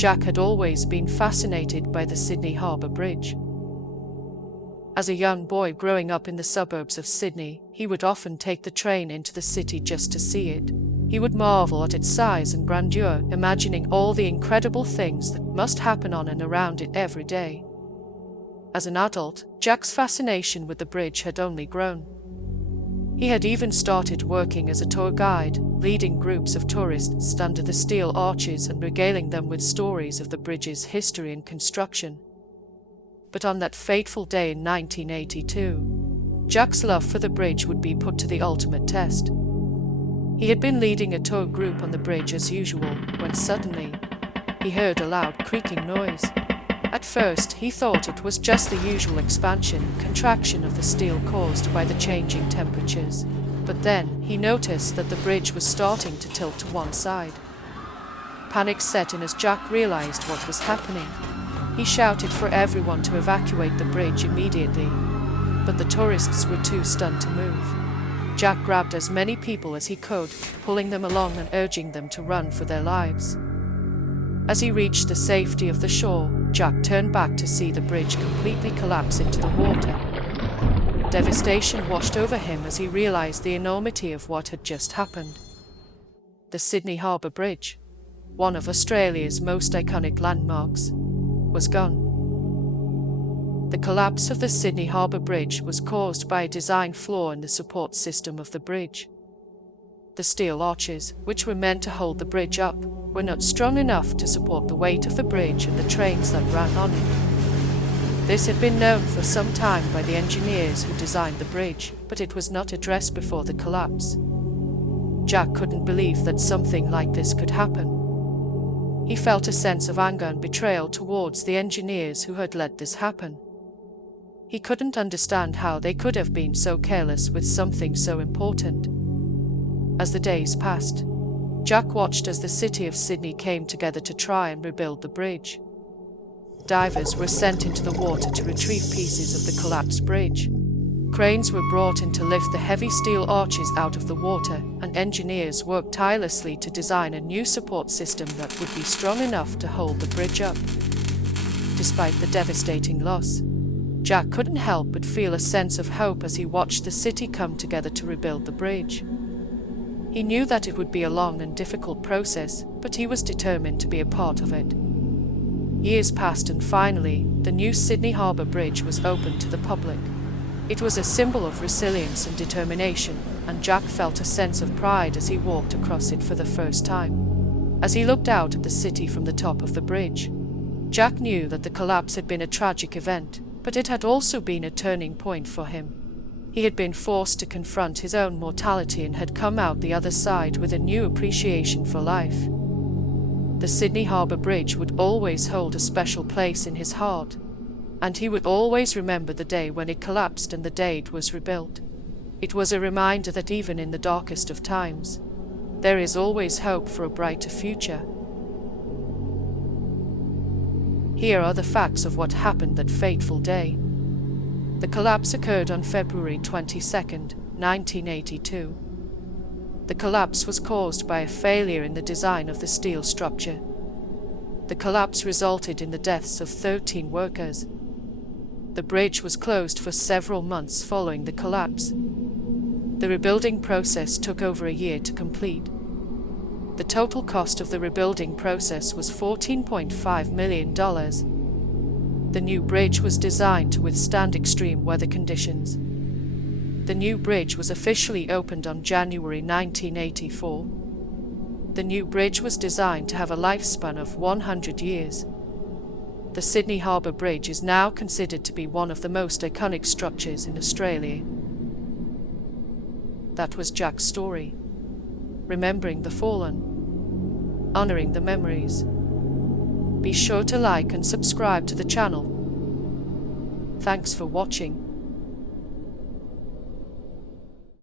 Jack had always been fascinated by the Sydney Harbour Bridge. As a young boy growing up in the suburbs of Sydney, he would often take the train into the city just to see it. He would marvel at its size and grandeur, imagining all the incredible things that must happen on and around it every day. As an adult, Jack's fascination with the bridge had only grown. He had even started working as a tour guide, leading groups of tourists under the steel arches and regaling them with stories of the bridge's history and construction. But on that fateful day in 1982, Jack's love for the bridge would be put to the ultimate test. He had been leading a tour group on the bridge as usual, when suddenly, he heard a loud creaking noise. At first, he thought it was just the usual expansion and contraction of the steel caused by the changing temperatures. But then, he noticed that the bridge was starting to tilt to one side. Panic set in as Jack realized what was happening. He shouted for everyone to evacuate the bridge immediately, but the tourists were too stunned to move. Jack grabbed as many people as he could, pulling them along and urging them to run for their lives. As he reached the safety of the shore, Jack turned back to see the bridge completely collapse into the water. Devastation washed over him as he realized the enormity of what had just happened. The Sydney Harbour Bridge, one of Australia's most iconic landmarks, was gone. The collapse of the Sydney Harbour Bridge was caused by a design flaw in the support system of the bridge. The steel arches, which were meant to hold the bridge up, were not strong enough to support the weight of the bridge and the trains that ran on it. This had been known for some time by the engineers who designed the bridge, but it was not addressed before the collapse. Jack couldn't believe that something like this could happen. He felt a sense of anger and betrayal towards the engineers who had let this happen. He couldn't understand how they could have been so careless with something so important. As the days passed, Jack watched as the city of Sydney came together to try and rebuild the bridge. Divers were sent into the water to retrieve pieces of the collapsed bridge. Cranes were brought in to lift the heavy steel arches out of the water, and engineers worked tirelessly to design a new support system that would be strong enough to hold the bridge up. Despite the devastating loss, Jack couldn't help but feel a sense of hope as he watched the city come together to rebuild the bridge. He knew that it would be a long and difficult process, but he was determined to be a part of it. Years passed and finally, the new Sydney Harbour Bridge was opened to the public. It was a symbol of resilience and determination, and Jack felt a sense of pride as he walked across it for the first time. As he looked out at the city from the top of the bridge, Jack knew that the collapse had been a tragic event, but it had also been a turning point for him. He had been forced to confront his own mortality and had come out the other side with a new appreciation for life. The Sydney Harbour Bridge would always hold a special place in his heart, and he would always remember the day when it collapsed and the day it was rebuilt. It was a reminder that even in the darkest of times, there is always hope for a brighter future. Here are the facts of what happened that fateful day. The collapse occurred on February 22, 1982. The collapse was caused by a failure in the design of the steel structure. The collapse resulted in the deaths of 13 workers. The bridge was closed for several months following the collapse. The rebuilding process took over a year to complete. The total cost of the rebuilding process was $14.5 million. The new bridge was designed to withstand extreme weather conditions. The new bridge was officially opened on January 1984. The new bridge was designed to have a lifespan of 100 years. The Sydney Harbour Bridge is now considered to be one of the most iconic structures in Australia. That was Jack's story. Remembering the fallen, honoring the memories. Be sure to like and subscribe to the channel. Thanks for watching.